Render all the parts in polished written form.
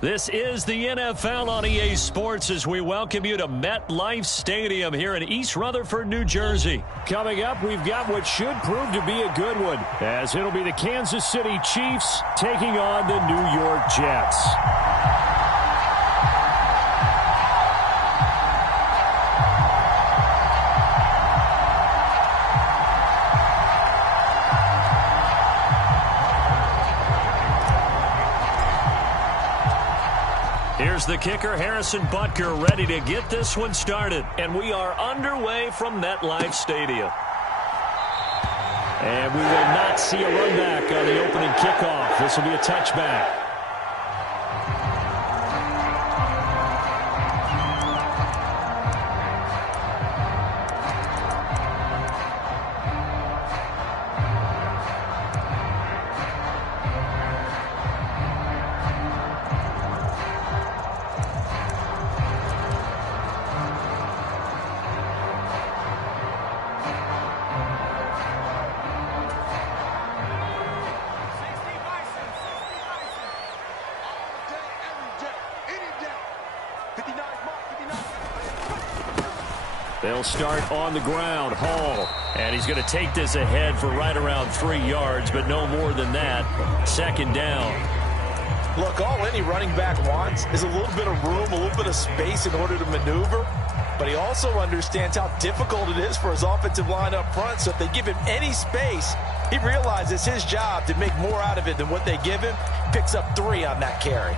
This is the NFL on EA Sports as we welcome you to MetLife Stadium here in East Rutherford, New Jersey. Coming up, we've got what should prove to be a good one, as it'll be the Kansas City Chiefs taking on the New York Jets. Here's the kicker, Harrison Butker, ready to get this one started. And we are underway from MetLife Stadium. And we will not see a run back on the opening kickoff. This will be a touchback. They'll start on the ground. Hall. And he's going to take this ahead for right around 3 yards, but no more than that. Second down. Look, all any running back wants is a little bit of room, a little bit of space in order to maneuver. But he also understands how difficult it is for his offensive line up front. So if they give him any space, he realizes it's his job to make more out of it than what they give him. Picks up 3 on that carry.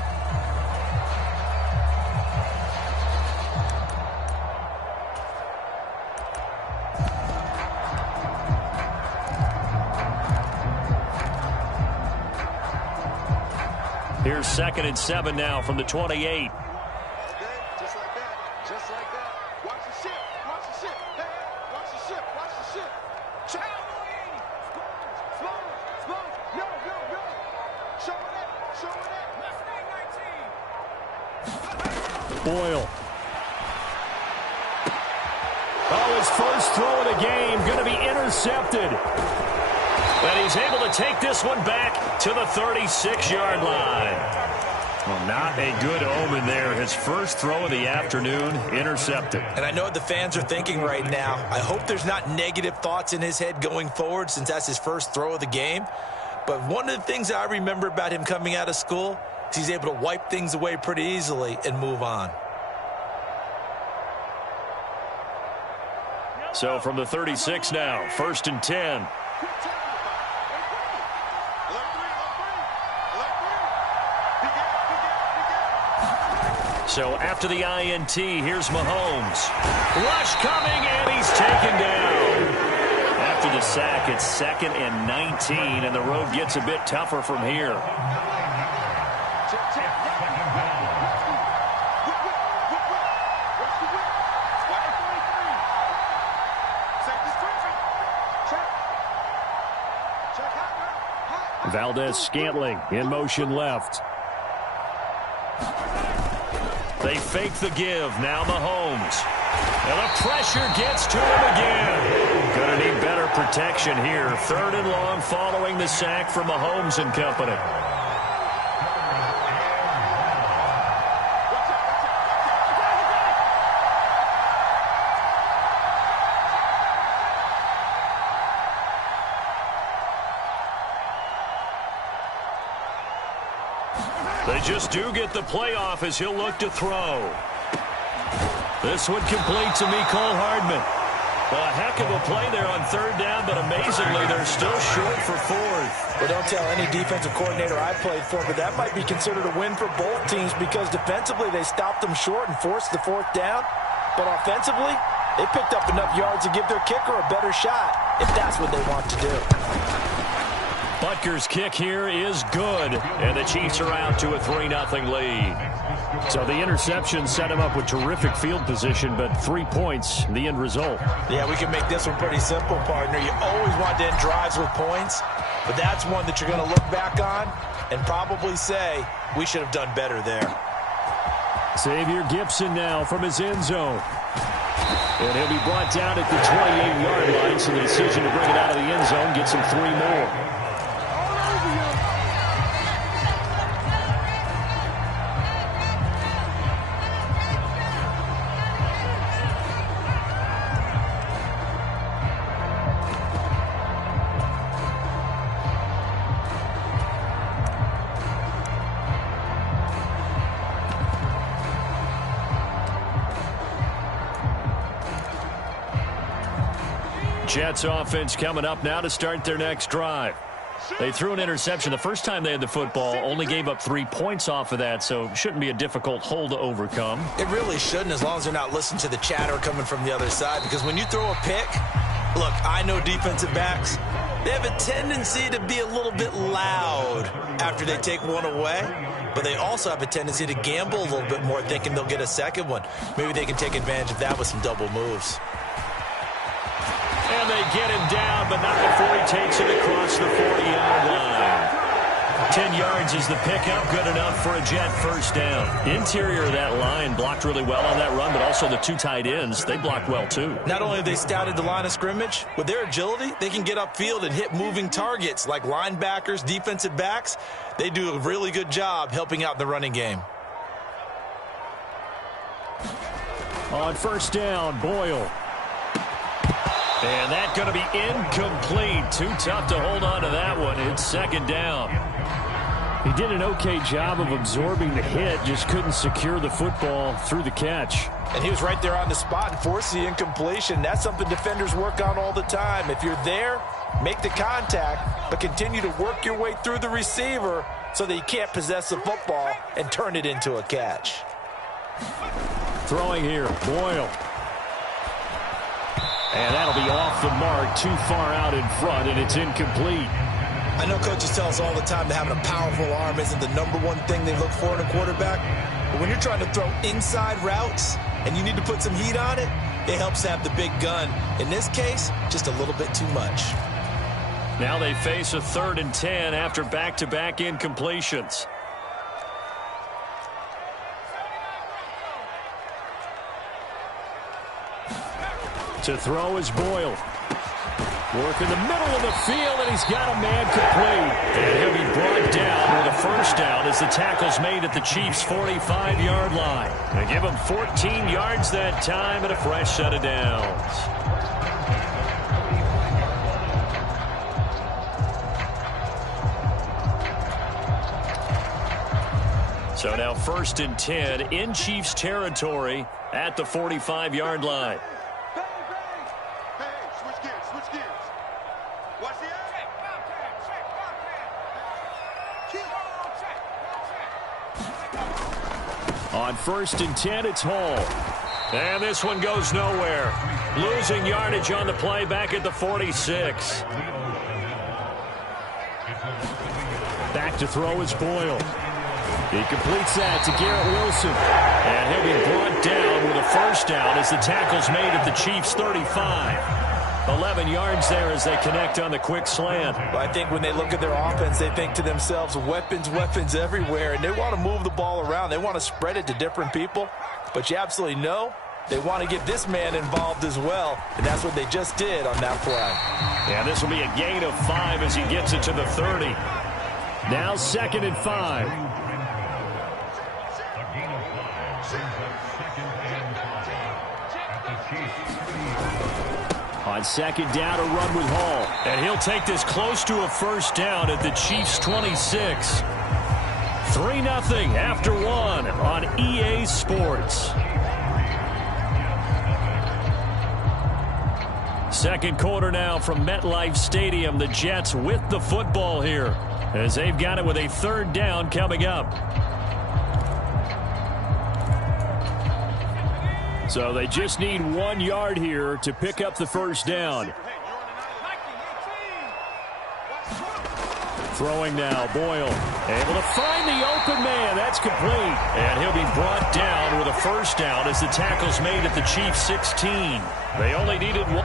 Here's 2nd and 7 now from the 28. Just like that. Just like that. Watch the ship. Watch the ship. Hey, watch the ship. Watch the ship. Check. Slow. No. Show it up. Let's 19. Boyle. Oh, his first throw of the game going to be intercepted. And he's able to take this one back to the 36-yard line. Well, not a good omen there. His first throw of the afternoon intercepted. And I know what the fans are thinking right now. I hope there's not negative thoughts in his head going forward since that's his first throw of the game. But one of the things I remember about him coming out of school is he's able to wipe things away pretty easily and move on. So from the 36 now, 1st and 10. So after the INT, here's Mahomes. Rush coming, and he's taken down. After the sack, it's 2nd and 19, and the road gets a bit tougher from here. Valdez-Scantling in motion left. They fake the give. Now Mahomes. And the pressure gets to him again. Going to need better protection here. 3rd and long following the sack from Mahomes and company. They just do get the playoff as he'll look to throw. This one complete to Mecole Hardman. A heck of a play there on 3rd down, but amazingly, they're still short for 4th. Well, don't tell any defensive coordinator I played for, but that might be considered a win for both teams because defensively they stopped them short and forced the 4th down. But offensively, they picked up enough yards to give their kicker a better shot if that's what they want to do. Butker's kick here is good, and the Chiefs are out to a 3-0 lead. So the interception set him up with terrific field position, but 3 points, the end result. Yeah, we can make this one pretty simple, partner. You always want to end drives with points, but that's one that you're going to look back on and probably say, we should have done better there. Xavier Gipson now from his end zone. And he'll be brought down at the 28-yard line, so the decision to bring it out of the end zone gets him 3 more. Jets offense coming up now to start their next drive. They threw an interception the first time they had the football, only gave up 3 points off of that, so it shouldn't be a difficult hole to overcome. It really shouldn't, as long as they're not listening to the chatter coming from the other side, because when you throw a pick, look, I know defensive backs, they have a tendency to be a little bit loud after they take one away, but they also have a tendency to gamble a little bit more, thinking they'll get a second one. Maybe they can take advantage of that with some double moves. And they get him down, but not before he takes it across the 40-yard line. 10 yards is the pickup, good enough for a Jet first down. Interior of that line blocked really well on that run, but also the 2 tight ends, they blocked well too. Not only have they scouted the line of scrimmage, with their agility, they can get upfield and hit moving targets like linebackers, defensive backs. They do a really good job helping out in the running game. On first down, Boyle. And that's going to be incomplete. Too tough to hold on to that one. It's second down. He did an okay job of absorbing the hit, just couldn't secure the football through the catch. And he was right there on the spot and forced the incompletion. That's something defenders work on all the time. If you're there, make the contact, but continue to work your way through the receiver so that you can't possess the football and turn it into a catch. Throwing here, Boyle. And that'll be off the mark, too far out in front, and it's incomplete. I know coaches tell us all the time that having a powerful arm isn't the #1 thing they look for in a quarterback. But when you're trying to throw inside routes and you need to put some heat on it, it helps to have the big gun. In this case, just a little bit too much. Now they face a 3rd and 10 after back-to-back incompletions. To throw is Boyle. Work in the middle of the field, and he's got a man complete. And he'll be brought down with a first down as the tackle's made at the Chiefs' 45-yard line. They give him 14 yards that time and a fresh set of downs. So now 1st and 10 in Chiefs territory at the 45-yard line. On 1st and 10, it's Hall. And this one goes nowhere. Losing yardage on the play back at the 46. Back to throw is Boyle. He completes that to Garrett Wilson. And he'll be brought down with a first down as the tackle's made at the Chiefs' 35. 11 yards there as they connect on the quick slant. Well, I think when they look at their offense, they think to themselves, weapons, weapons everywhere. And they want to move the ball around. They want to spread it to different people. But you absolutely know they want to get this man involved as well. And that's what they just did on that play. Yeah, this will be a gain of 5 as he gets it to the 30. Now 2nd and 5. On 2nd down, a run with Hall. And he'll take this close to a first down at the Chiefs' 26. 3-0 after 1 on EA Sports. Second quarter now from MetLife Stadium. The Jets with the football here as they've got it with a 3rd down coming up. So they just need 1 yard here to pick up the first down. Throwing now, Boyle. Able to find the open man. That's complete. And he'll be brought down with a first down as the tackle's made at the Chiefs' 16. They only needed one.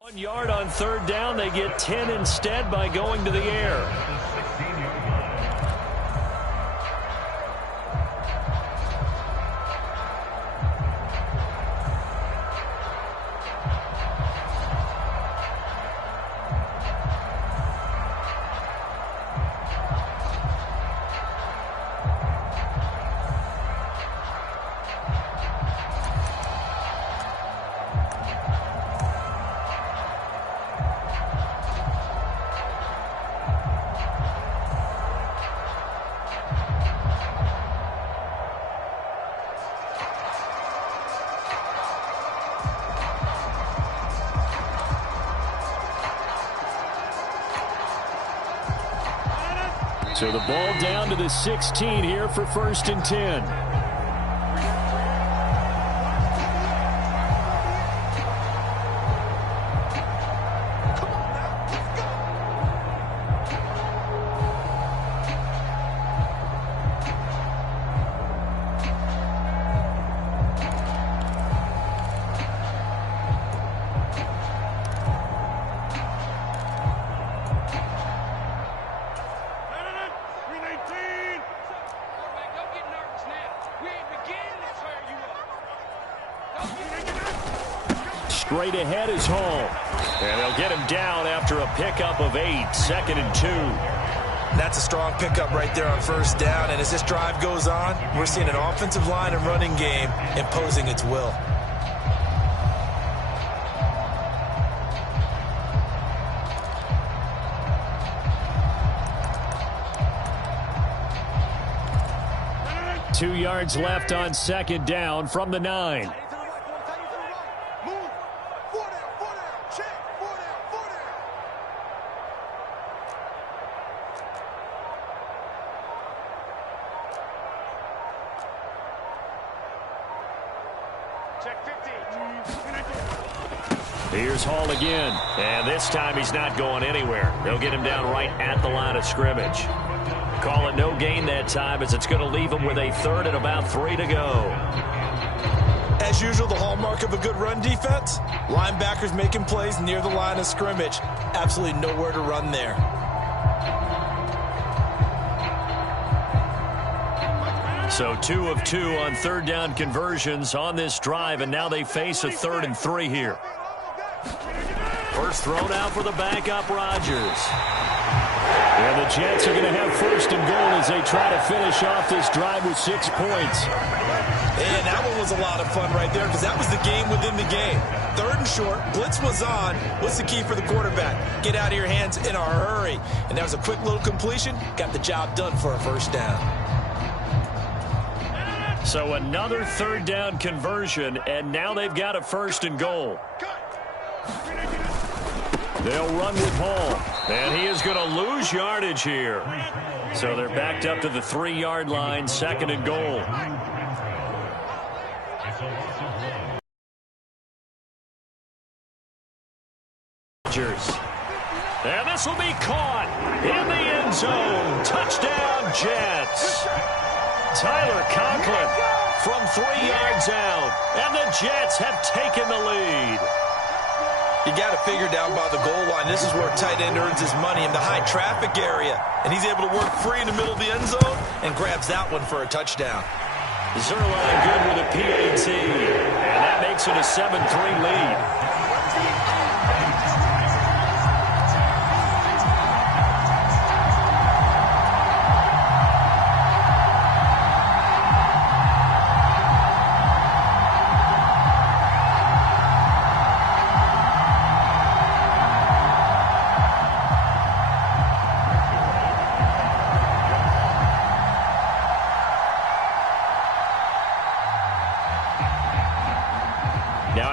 One yard on third down. They get 10 instead by going to the air. So the ball down to the 16 here for 1st and 10. Straight ahead is Hall. And they'll get him down after a pickup of 8. 2nd and 2. That's a strong pickup right there on first down. And as this drive goes on, we're seeing an offensive line and running game imposing its will. Two yards left on 2nd down from the 9. Here's Hall again, and this time he's not going anywhere. They'll get him down right at the line of scrimmage. Call it no gain that time, as it's going to leave him with a 3rd and about 3 to go. As usual, the hallmark of a good run defense, linebackers making plays near the line of scrimmage. Absolutely nowhere to run there. So 2 of 2 on 3rd down conversions on this drive, and now they face a 3rd and 3 here. First thrown out for the backup, Rodgers. And the Jets are going to have 1st and goal as they try to finish off this drive with 6 points. And that one was a lot of fun right there, because that was the game within the game. 3rd and short, blitz was on. What's the key for the quarterback? Get out of your hands in a hurry. And that was a quick little completion. Got the job done for a 1st down. So another 3rd down conversion, and now they've got a 1st and goal. They'll run with Hall, and he is going to lose yardage here. So they're backed up to the 3-yard line, 2nd and goal. And this will be caught in the end zone. Touchdown, Jets. Tyler Conklin from 3 yards out, and the Jets have taken the lead. You got to figure down by the goal line. This is where a tight end earns his money in the high traffic area. And he's able to work free in the middle of the end zone and grabs that one for a touchdown. Zerline good with a PAT. And that makes it a 7-3 lead.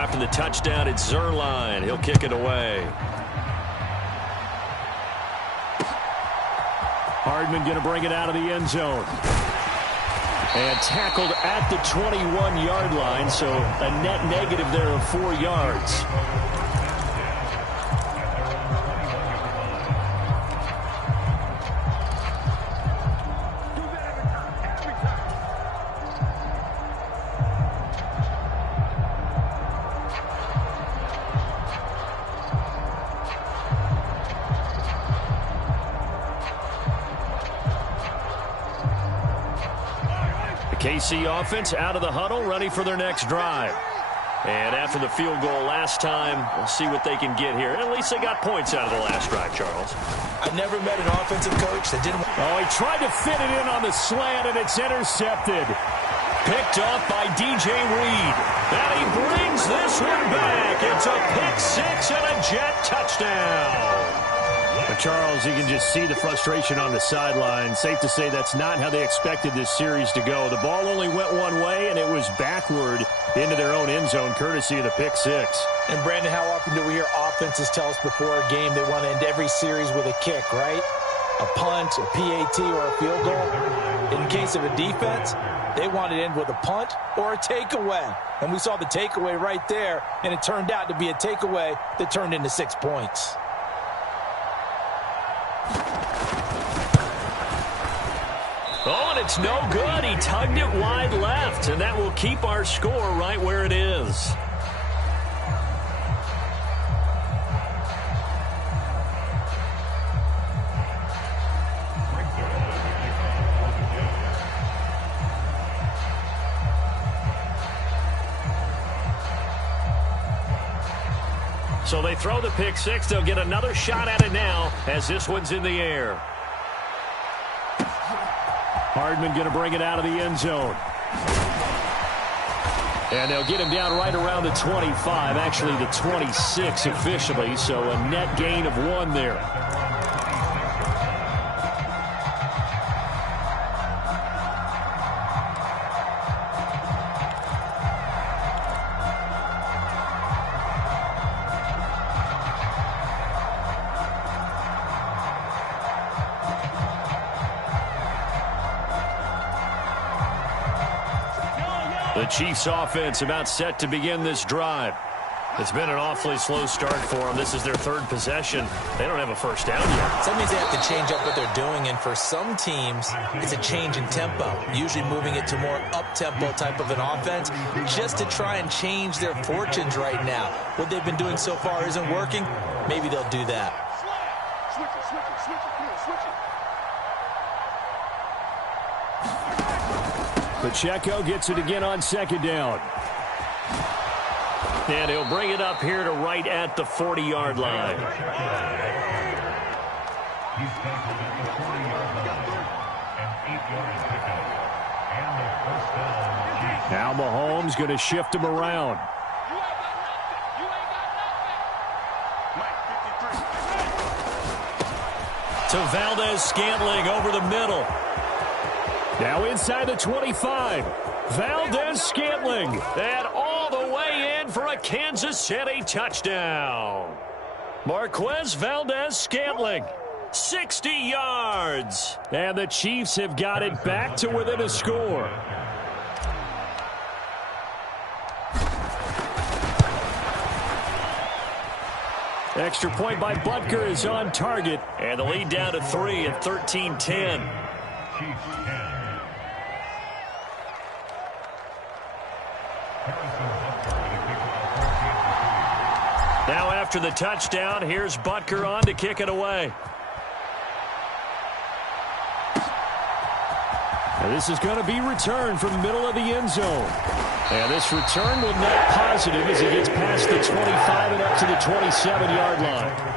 after the touchdown, it's Zuerlein. He'll kick it away. Hardman going to bring it out of the end zone. And tackled at the 21-yard line, so a net negative there of 4 yards. KC offense out of the huddle, ready for their next drive. And after the field goal last time, we'll see what they can get here. At least they got points out of the last drive, Charles. I've never met an offensive coach that didn't... Oh, he tried to fit it in on the slant, and it's intercepted. Picked off by DJ Reed. And he brings this one back. It's a pick six and a Jet touchdown. But Charles, you can just see the frustration on the sideline. Safe to say that's not how they expected this series to go. The ball only went one way, and it was backward into their own end zone, courtesy of the pick six. And, Brandon, how often do we hear offenses tell us before a game they want to end every series with a kick, right? A punt, a PAT, or a field goal. In case of a defense, they want to end with a punt or a takeaway. And we saw the takeaway right there, and it turned out to be a takeaway that turned into 6 points. Oh, and it's no good. He tugged it wide left, and that will keep our score right where it is. So they throw the pick six. They'll get another shot at it now as this one's in the air. Hardman going to bring it out of the end zone. And they'll get him down right around the 25, actually the 26 officially, so a net gain of 1 there. The Chiefs offense about set to begin this drive. It's been an awfully slow start for them. This is their 3rd possession. They don't have a first down yet. So that means they have to change up what they're doing, and for some teams, it's a change in tempo, usually moving it to more up-tempo type of an offense just to try and change their fortunes right now. What they've been doing so far isn't working. Maybe they'll do that. Switch it, switch it, switch it, come on, switch it. Pacheco gets it again on 2nd down. And he'll bring it up here to right at the 40-yard line. Now Mahomes going to shift him around. To Valdez-Scantling over the middle. Now inside the 25. Valdez-Scantling. And all the way in for a Kansas City touchdown. Marquez Valdez-Scantling. 60 yards. And the Chiefs have got it back to within a score. Extra point by Butker is on target. And the lead down to 3 at 13-10. Now after the touchdown, here's Butker on to kick it away. And this is going to be returned from the middle of the end zone. And this return will net positive as he gets past the 25 and up to the 27-yard line.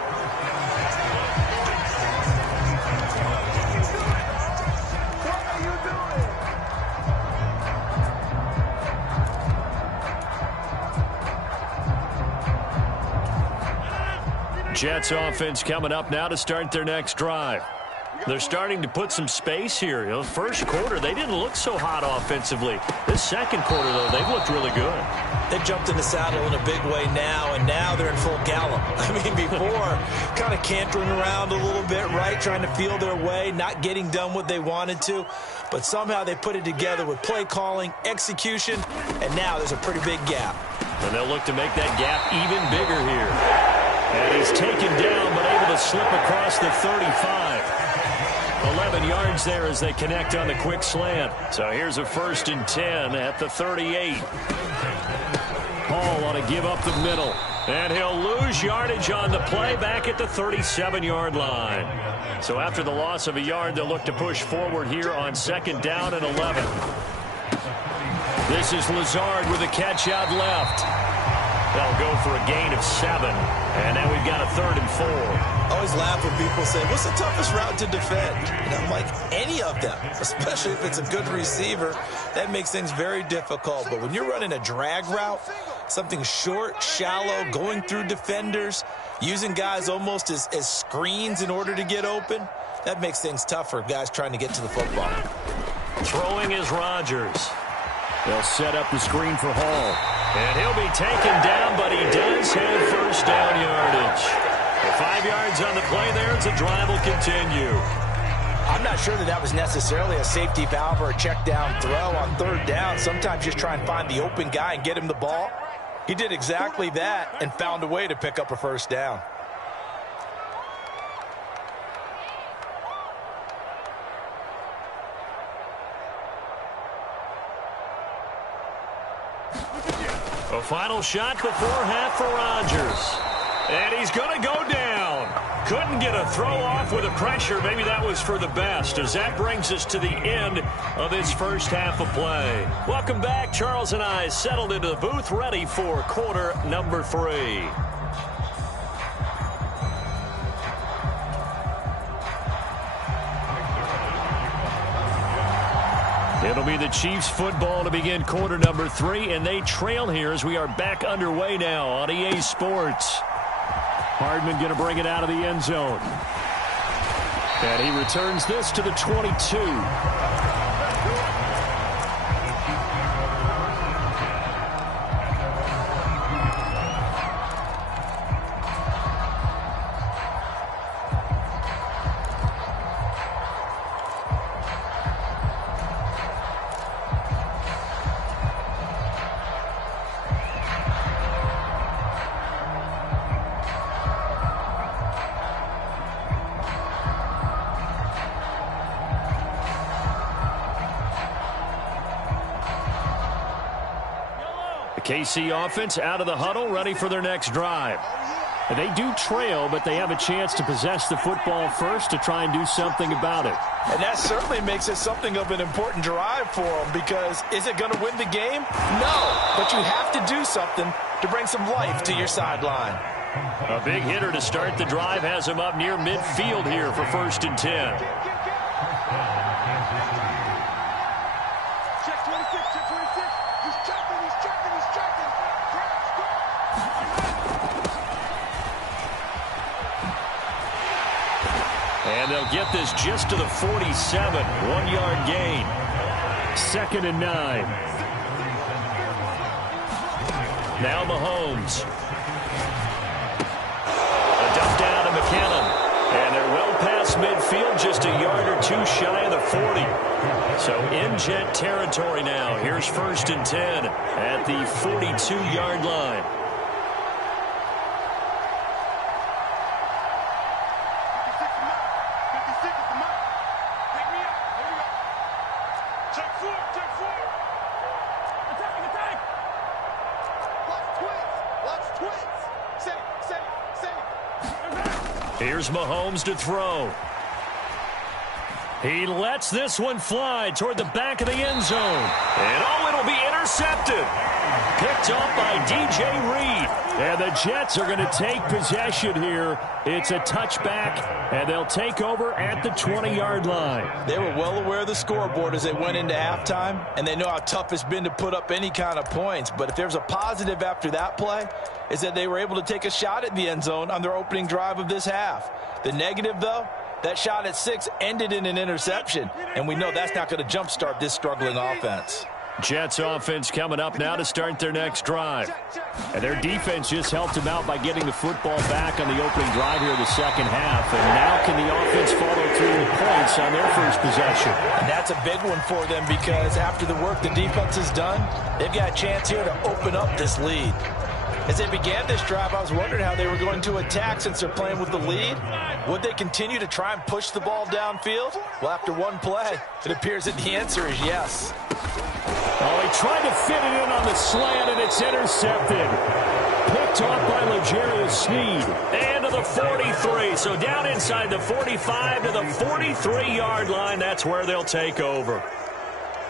Jets offense coming up now to start their next drive. They're starting to put some space here. You know, first quarter, they didn't look so hot offensively. This second quarter, though, they've looked really good. They jumped in the saddle in a big way now, and now they're in full gallop. I mean, before, kind of cantering around a little bit, right, trying to feel their way, not getting done what they wanted to. But somehow they put it together with play calling, execution, and now there's a pretty big gap. And they'll look to make that gap even bigger here. And he's taken down, but able to slip across the 35. 11 yards there as they connect on the quick slant. So here's a 1st and 10 at the 38. Hall on a give up the middle. And he'll lose yardage on the play back at the 37-yard line. So after the loss of a yard, they'll look to push forward here on 2nd down and 11. This is Lazard with a catch out left. They'll go for a gain of 7. And now we've got a 3rd and 4. I always laugh when people say, what's the toughest route to defend? And I'm like, any of them, especially if it's a good receiver. That makes things very difficult. But when you're running a drag route, something short, shallow, going through defenders, using guys almost as screens in order to get open, that makes things tough for guys trying to get to the football. Throwing is Rodgers. They'll set up the screen for Hall. And he'll be taken down, but he does have 1st down yardage. 5 yards on the play there as the drive will continue. I'm not sure that was necessarily a safety valve or a check down throw on 3rd down. Sometimes just try and find the open guy and get him the ball. He did exactly that and found a way to pick up a 1st down. A final shot before half for Rodgers. And he's going to go down. Couldn't get a throw off with the pressure. Maybe that was for the best, as that brings us to the end of this first half of play. Welcome back. Charles and I settled into the booth, ready for quarter number 3. It'll be the Chiefs football to begin quarter number 3, and they trail here as we are back underway now on EA Sports. Hardman going to bring it out of the end zone. And he returns this to the 22. KC offense out of the huddle, ready for their next drive. They do trail, but they have a chance to possess the football first to try and do something about it. And that certainly makes it something of an important drive for them, because is it going to win the game? No, but you have to do something to bring some life to your sideline. A big hitter to start the drive has him up near midfield here for 1st and 10. And they'll get this just to the 47. 1-yard gain. 2nd and 9. Now Mahomes. A dump down to McKinnon. And they're well past midfield, just a yard or 2 shy of the 40. So in jet territory now. Here's 1st and 10 at the 42-yard line. Here's Mahomes to throw. He lets this one fly toward the back of the end zone. And oh, it'll be intercepted. Picked off by DJ Reed. And the Jets are going to take possession here. It's a touchback, and they'll take over at the 20-yard line. They were well aware of the scoreboard as they went into halftime, and they know how tough it's been to put up any kind of points. But if there's a positive after that play, is that they were able to take a shot at the end zone on their opening drive of this half. The negative, though, That shot at 6 ended in an interception, and we know that's not going to jumpstart this struggling offense. Jets offense coming up now to start their next drive. And their defense just helped them out by getting the football back on the opening drive here in the second half. And now can the offense follow through with points on their first possession? And that's a big one for them because after the work the defense has done, they've got a chance here to open up this lead. As they began this drive, I was wondering how they were going to attack since they're playing with the lead. Would they continue to try and push the ball downfield? Well, after one play, it appears that the answer is yes. Oh, he tried to fit it in on the slant, and it's intercepted. Picked off by L'Jarius Sneed. And to the 43. So down inside the 45 to the 43-yard line. That's where they'll take over.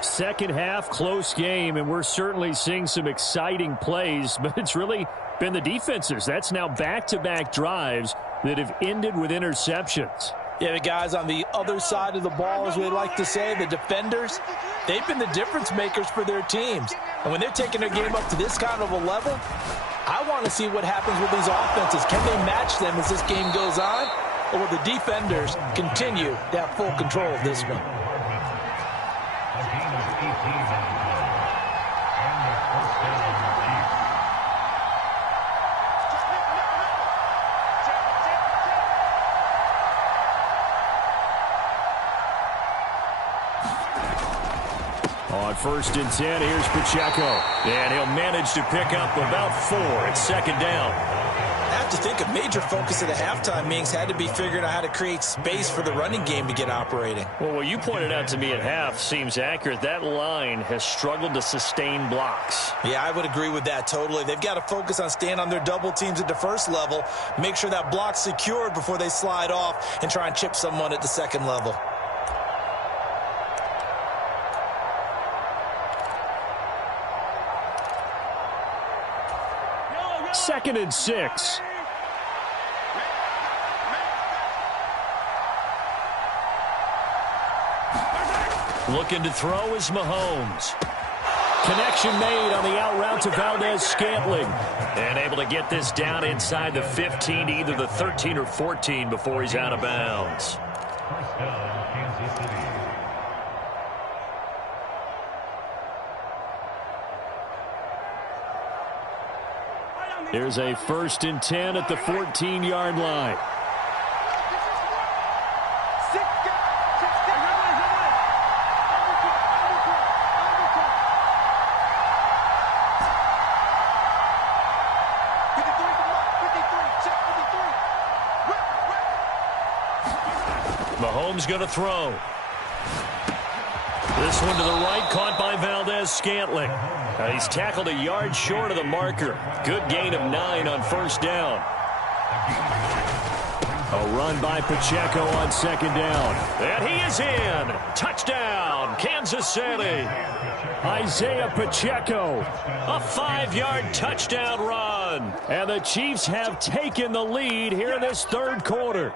Second half, close game, and we're certainly seeing some exciting plays, but it's really been the defenses. That's now back-to-back drives that have ended with interceptions. Yeah, the guys on the other side of the ball, as we like to say, the defenders, they've been the difference makers for their teams. And when they're taking their game up to this kind of a level, I want to see what happens with these offenses. Can they match them as this game goes on? Or will the defenders continue to have full control of this one? On 1st and 10, here's Pacheco. And he'll manage to pick up about 4 at second down. I have to think a major focus of the halftime meetings had to be figuring out how to create space for the running game to get operating. Well, what you pointed out to me at half seems accurate. That line has struggled to sustain blocks. Yeah, I would agree with that totally. They've got to focus on staying on their double teams at the first level, make sure that block's secured before they slide off and try and chip someone at the second level. Second and 6. Looking to throw is Mahomes. Connection made on the out route to Valdez-Scantling. And able to get this down inside the 15 to either the 13 or 14 before he's out of bounds. First down, Kansas City. There's a 1st and 10 at the 14-yard line. Mahomes going to throw. This one to the right, caught by Valdez-Scantling. He's tackled a yard short of the marker. Good gain of 9 on 1st down. A run by Pacheco on 2nd down. And he is in. Touchdown, Kansas City. Isaiah Pacheco, a 5-yard touchdown run. And the Chiefs have taken the lead here in this 3rd quarter.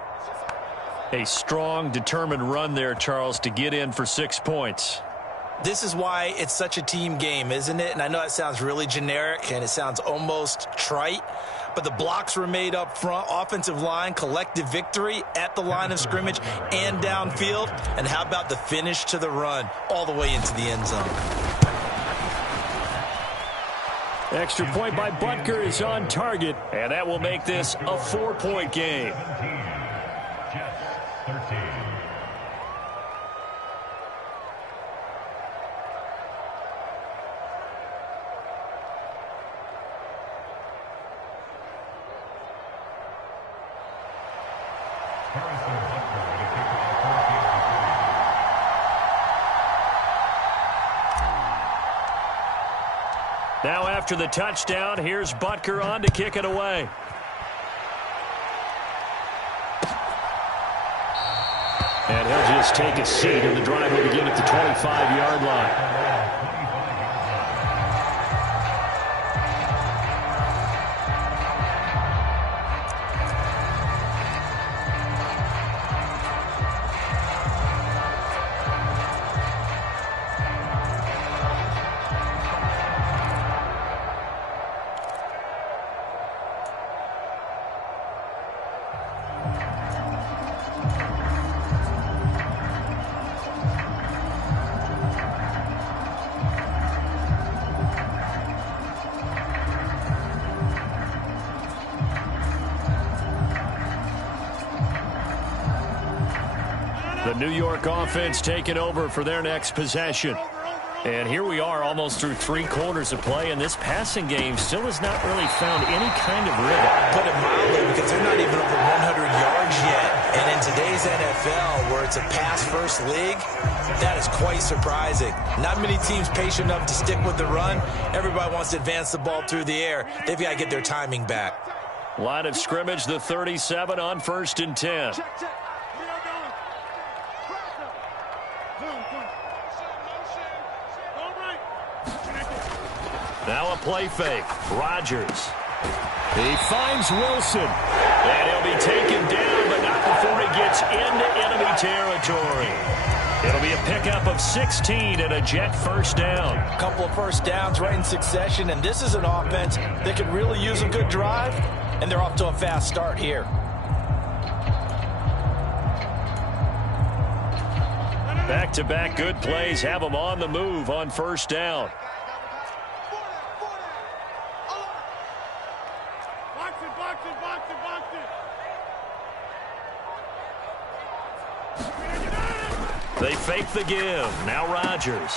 A strong, determined run there, Charles, to get in for 6 points. This is why it's such a team game, isn't it? And I know that sounds really generic and it sounds almost trite, but the blocks were made up front, offensive line, collective victory at the line of scrimmage and downfield. And how about the finish to the run all the way into the end zone? Extra point by Butker is on target, and that will make this a 4-point game. 13. Now after the touchdown, here's Butker on to kick it away. And he'll just take a seat, and the drive will begin at the 25-yard line. The New York offense taking over for their next possession. And here we are almost through 3 quarters of play, and this passing game still has not really found any kind of rhythm. Put it mildly, because they're not even over 100 yards yet. And in today's NFL, where it's a pass-first league, that is quite surprising. Not many teams patient enough to stick with the run. Everybody wants to advance the ball through the air. They've got to get their timing back. Line of scrimmage, the 37 on 1st and 10. Now a play fake. Rodgers. He finds Wilson. And he'll be taken down, but not before he gets into enemy territory. It'll be a pickup of 16 and a Jet first down. A couple of first downs right in succession, and this is an offense that could really use a good drive, and they're off to a fast start here. Back-to-back good plays have them on the move on first down. They fake the give. Now Rodgers.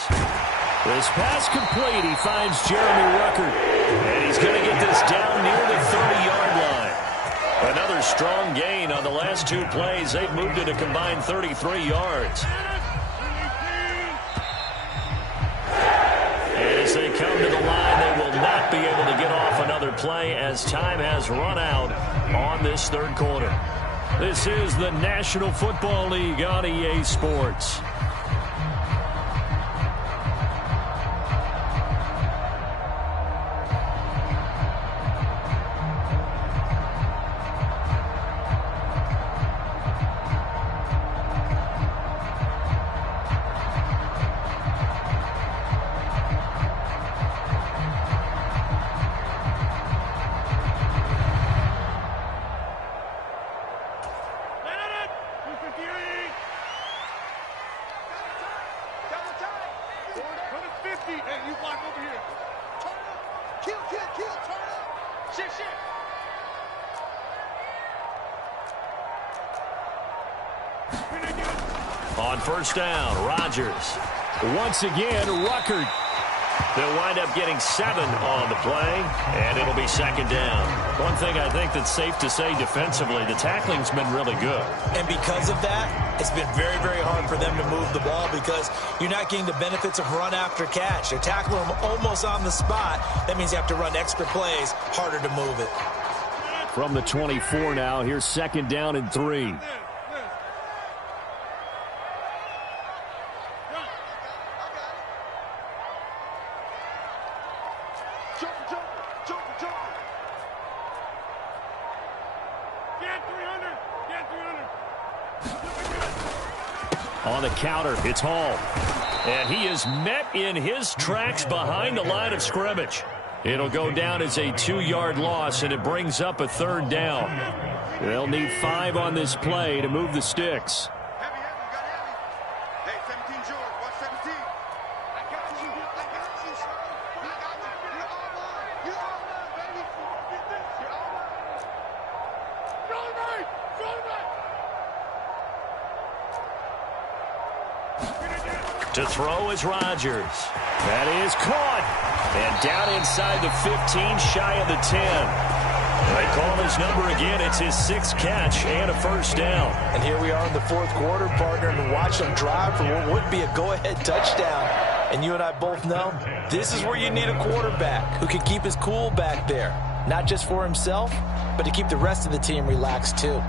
This pass complete. He finds Jeremy Ruckert. And he's going to get this down near the 30-yard line. Another strong gain on the last 2 plays. They've moved it a combined 33 yards. And as they come to the line, they will not be able to get off another play as time has run out on this 3rd quarter. This is the National Football League on EA Sports. On first down, Rodgers. Once again, Ruckert. They'll wind up getting 7 on the play, and it'll be 2nd down. One thing I think that's safe to say defensively, the tackling's been really good. And because of that, it's been very, very hard for them to move the ball because you're not getting the benefits of run after catch. They're tackling them almost on the spot. That means you have to run extra plays, harder to move it. From the 24 now, here's 2nd down and 3. On the counter, it's Hall. And he is met in his tracks behind the line of scrimmage. It'll go down as a 2-yard loss, and it brings up a 3rd down. They'll need 5 on this play to move the sticks. Heavy, you got heavy. Hey, 17 George, watch 17. I got you, sir. I got you. You're all mine. You're all mine, baby. Get this. You're all mine. Go right. Go right. To throw is Rodgers. That is caught. And down inside the 15, shy of the 10. They call his number again. It's his 6th catch and a first down. And here we are in the 4th quarter, partner, and watch them drive for what would be a go-ahead touchdown. And you and I both know this is where you need a quarterback who can keep his cool back there. Not just for himself, but to keep the rest of the team relaxed too.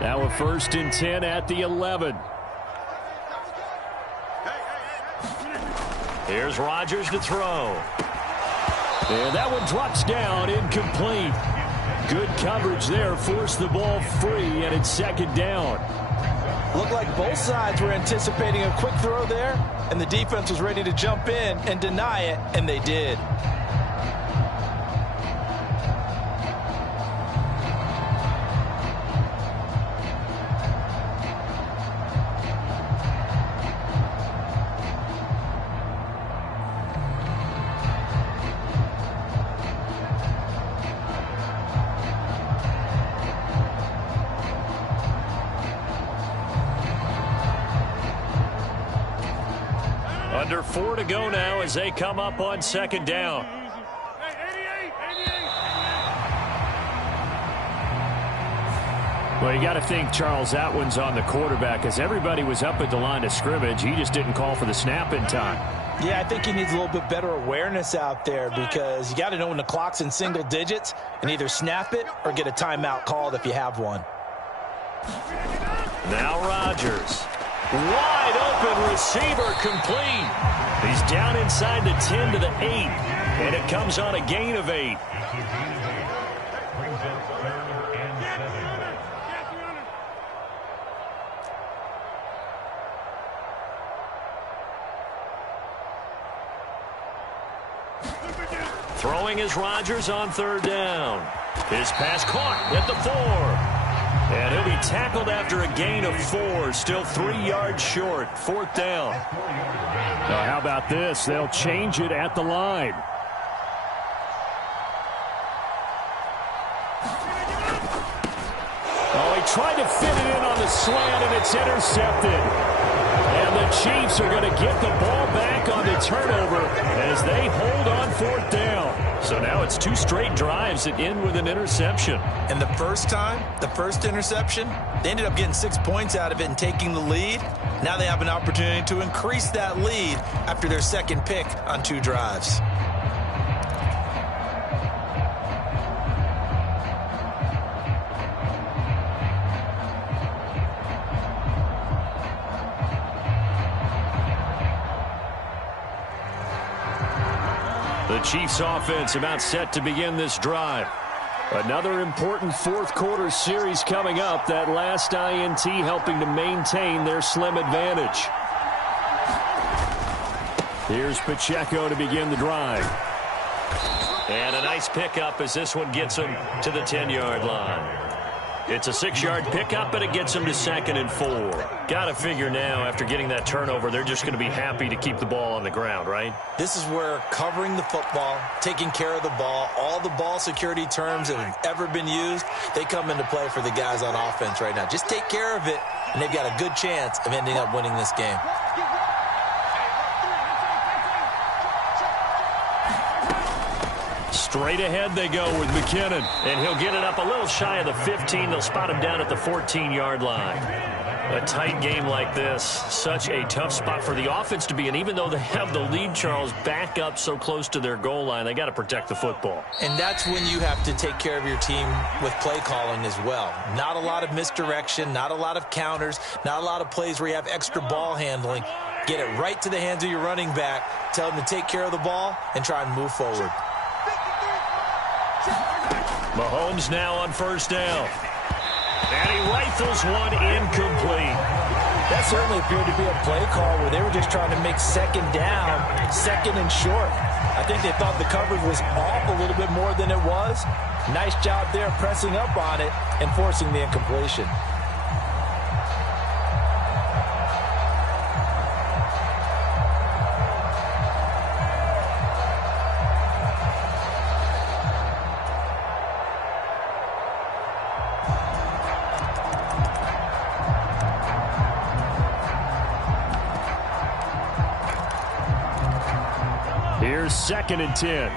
Now a 1st and 10 at the 11. Here's Rodgers to throw. And that one drops down, incomplete. Good coverage there, forced the ball free, and it's 2nd down. Looked like both sides were anticipating a quick throw there, and the defense was ready to jump in and deny it, and they did. Under 4 to go now as they come up on second down. Well, you got to think, Charles, that one's on the quarterback as everybody was up at the line of scrimmage. He just didn't call for the snap in time. Yeah, I think he needs a little bit better awareness out there because you got to know when the clock's in single digits and either snap it or get a timeout called if you have one. Now Rodgers. Wide open receiver complete. He's down inside the 10 to the 8. And it comes on a gain of 8. Brings up 3rd and 7. Throwing is Rodgers on 3rd down. His pass caught at the 4. And he'll be tackled after a gain of 4. Still 3 yards short. 4th down. Now, how about this? They'll change it at the line. Oh, he tried to fit it in on the slant, and it's intercepted. And the Chiefs are going to get the ball back on the turnover as they hold on 4th down. So now it's 2 straight drives that end with an interception. And the first time, the first interception, they ended up getting 6 points out of it and taking the lead. Now they have an opportunity to increase that lead after their second pick on 2 drives. The Chiefs offense about set to begin this drive. Another important 4th quarter series coming up. That last INT helping to maintain their slim advantage. Here's Pacheco to begin the drive. And a nice pickup as this one gets him to the 10-yard line. It's a 6-yard pickup, but it gets them to 2nd and 4. Got to figure now, after getting that turnover, they're just going to be happy to keep the ball on the ground, right? This is where covering the football, taking care of the ball, all the ball security terms that have ever been used, they come into play for the guys on offense right now. Just take care of it, and they've got a good chance of ending up winning this game. Straight ahead they go with McKinnon, and he'll get it up a little shy of the 15. They'll spot him down at the 14-yard line. A tight game like this, such a tough spot for the offense to be in. Even though they have the lead, Charles, back up so close to their goal line, they got to protect the football. And that's when you have to take care of your team with play calling as well. Not a lot of misdirection, not a lot of counters, not a lot of plays where you have extra ball handling. Get it right to the hands of your running back, tell him to take care of the ball, and try and move forward. Mahomes now on 1st down. And he rifles one incomplete. That certainly appeared to be a play call where they were just trying to make 2nd down, 2nd and short. I think they thought the coverage was off a little bit more than it was. Nice job there pressing up on it and forcing the incompletion. Here's 2nd and 10.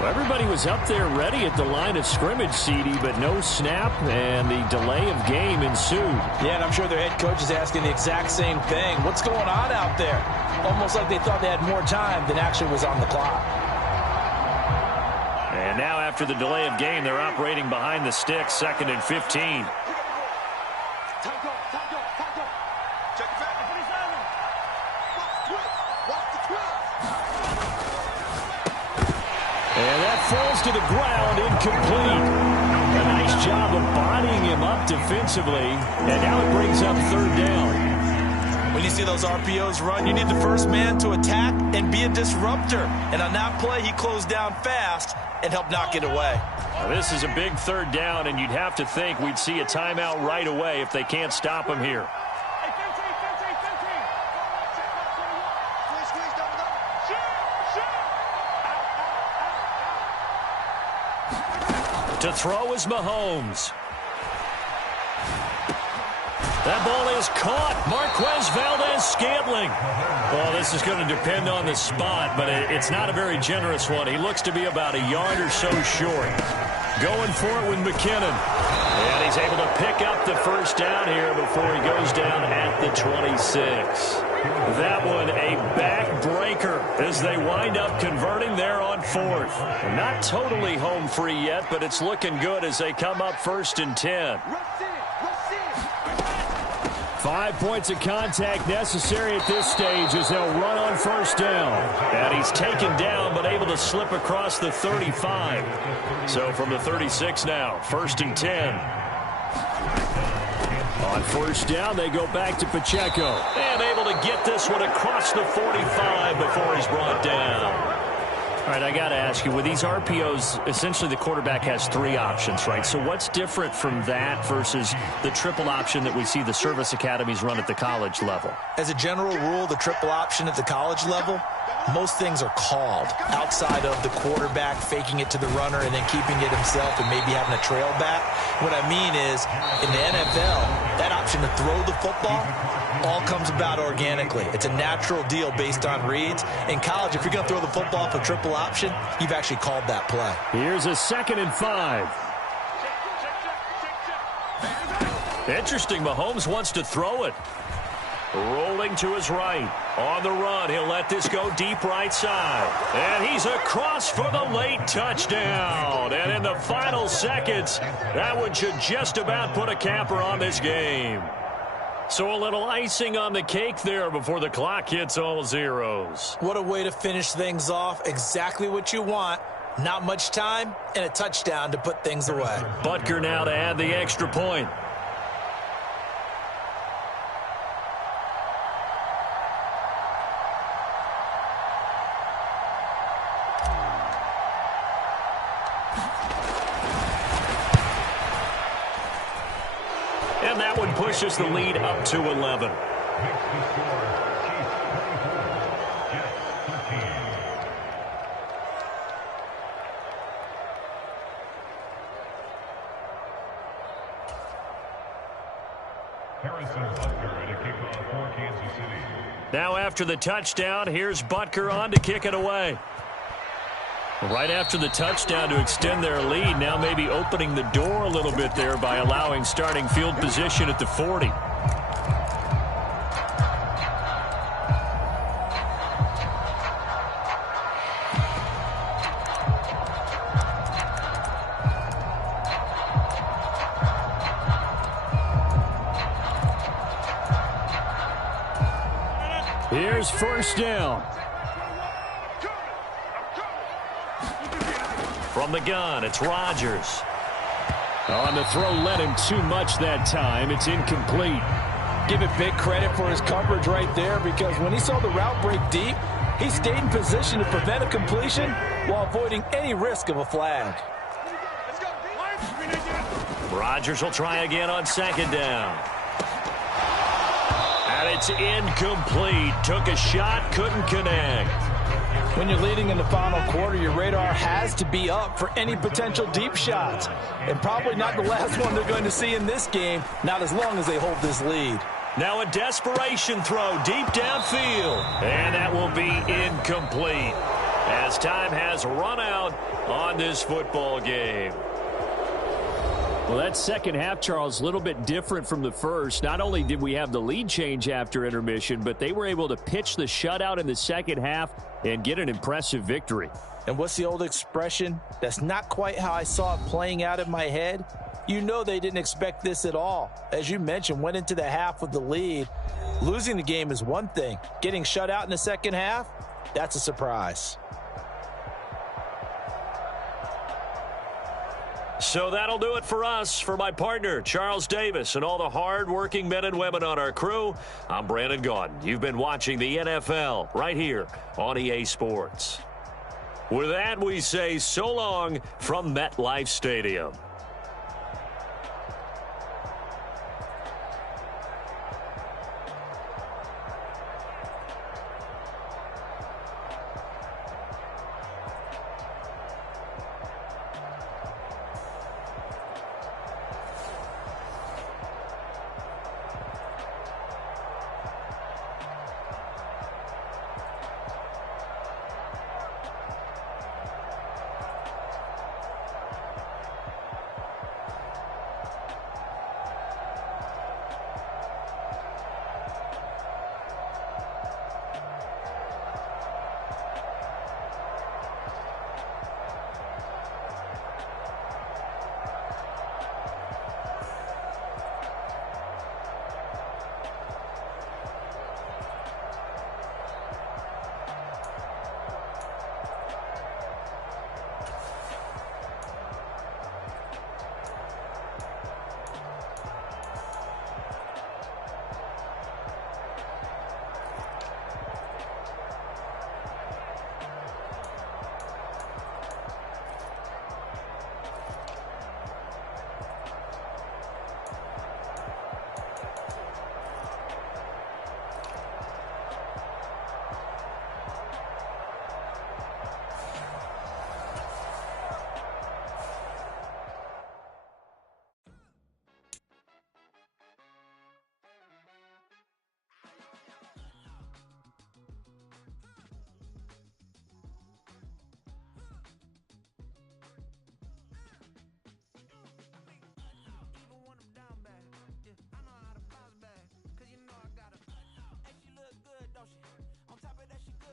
Well, everybody was up there ready at the line of scrimmage, CD, but no snap, and the delay of game ensued. Yeah, and I'm sure their head coach is asking the exact same thing. What's going on out there? Almost like they thought they had more time than actually was on the clock. And now after the delay of game, they're operating behind the sticks, 2nd and 15. And that falls to the ground, incomplete. A nice job of bodying him up defensively, and now it brings up 3rd down. When you see those RPOs run, you need the first man to attack and be a disruptor. And on that play, he closed down fast and helped knock it away. Now, this is a big 3rd down, and you'd have to think we'd see a timeout right away if they can't stop him here. To throw is Mahomes. That ball is caught. Marquez Valdez-Scantling. Well, this is going to depend on the spot, but it's not a very generous one. He looks to be about a yard or so short. Going for it with McKinnon. And he's able to pick up the first down here before he goes down at the 26. That one a backbreaker as they wind up converting there on fourth. Not totally home free yet, but it's looking good as they come up 1st and 10. 5 points of contact necessary at this stage as they'll run on first down. And he's taken down but able to slip across the 35. So from the 36 now, 1st and 10. On first down, they go back to Pacheco. And able to get this one across the 45 before he's brought down. All right, I got to ask you, with these RPOs, essentially the quarterback has 3 options, right? So what's different from that versus the triple option that we see the service academies run at the college level? As a general rule, the triple option at the college level, most things are called outside of the quarterback faking it to the runner and then keeping it himself and maybe having a trail back. What I mean is, in the NFL, that option to throw the football all comes about organically. It's a natural deal based on reads. In college, if you're going to throw the football for triple option, you've actually called that play. Here's a 2nd and 5. Interesting, Mahomes wants to throw it. Rolling to his right. On the run, he'll let this go deep right side. And he's across for the late touchdown. And in the final seconds, that one should just about put a capper on this game. So a little icing on the cake there before the clock hits all zeros. What a way to finish things off. Exactly what you want. Not much time and a touchdown to put things away. Butker now to add the extra point. And that one pushes the lead up to 11. Now after the touchdown, here's Butker on to kick it away. Right after the touchdown to extend their lead, now maybe opening the door a little bit there by allowing starting field position at the 40. Here's first down. From the gun, it's Rodgers. On the throw, led him too much that time. It's incomplete. Give it big credit for his coverage right there, because when he saw the route break deep, he stayed in position to prevent a completion while avoiding any risk of a flag. Rodgers will try again on 2nd down. And it's incomplete. Took a shot, couldn't connect. When you're leading in the final quarter, your radar has to be up for any potential deep shots. And probably not the last one they're going to see in this game, not as long as they hold this lead. Now a desperation throw deep downfield. And that will be incomplete as time has run out on this football game. Well, that second half, Charles, a little bit different from the first. Not only did we have the lead change after intermission, but they were able to pitch the shutout in the second half and get an impressive victory. And what's the old expression? That's not quite how I saw it playing out in my head. You know they didn't expect this at all. As you mentioned, went into the half with the lead. Losing the game is one thing. Getting shut out in the second half, that's a surprise. So that'll do it for us. For my partner, Charles Davis, and all the hard-working men and women on our crew, I'm Brandon Gaudin. You've been watching the NFL right here on EA Sports. With that, we say so long from MetLife Stadium.